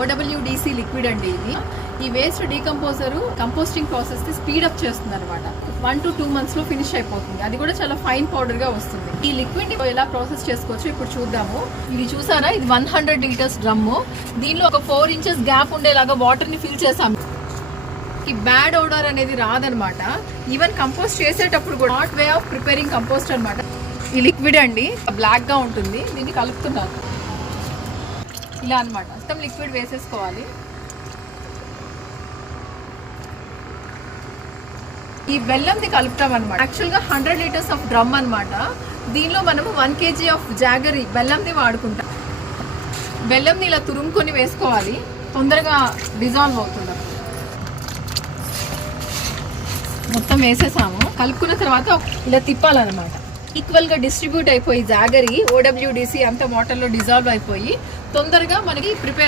OWDC liquid అండి ఇది. ఈ వేస్ట్ డీకంపోజర్ కంపోస్టింగ్ ప్రాసెస్ ని స్పీడ్ అప్ చేస్తుంది అనమాట. 1 to 2 months లో ఫినిష్ అయిపోతుంది. అది కూడా చాలా ఫైన్ పౌడర్ గా వస్తుంది. ఈ లిక్విడ్ ని ఎలా ప్రాసెస్ చేసుకోవచ్చు ఇప్పుడు చూద్దాము. ఇది చూసారా, ఇది 100 liters డ్రమ్. దీనిలో ఒక 4 inches గ్యాప్ ఉండేలాగా వాటర్ ని ఫిల్ చేసాము. ఈ బ్యాడ్ ఓడర్ అనేది రాదనమాట. ఈవెన్ కంపోస్ట్ చేసేటప్పుడు కూడా not way of preparing compost అనమాట. ఈ లిక్విడ్ అండి బ్లాక్ గా ఉంటుంది. దీన్ని కలుపుతున్నాను ఇలా అనమాట. మొత్తం లిక్విడ్ వేసేసుకోవాలి. ఈ బెల్లంని కలుపుతాం అనమాట. యాక్చువల్ గా 100 liters ఆఫ్ డ్రమ్ అనమాట. దీనిలో మనము 1 kg ఆఫ్ జాగరీ బెల్లంని వాడుకుంటాం. బెల్లంని ఇలా తురుముకొని వేసుకోవాలి, తొందరగా డిజాల్వ్ అవుతుంది. మొత్తం వేసేసాము. కలుపుకున్న తర్వాత ఇలా తిప్పాలన్నమాట. ఈక్వల్ గా డిస్ట్రిబ్యూట్ అయిపోయి జాగరీ OWDC అంతా వాటర్ లో డిజాల్వ్ అయిపోయి తొందరగా మనకి ప్రిపేర్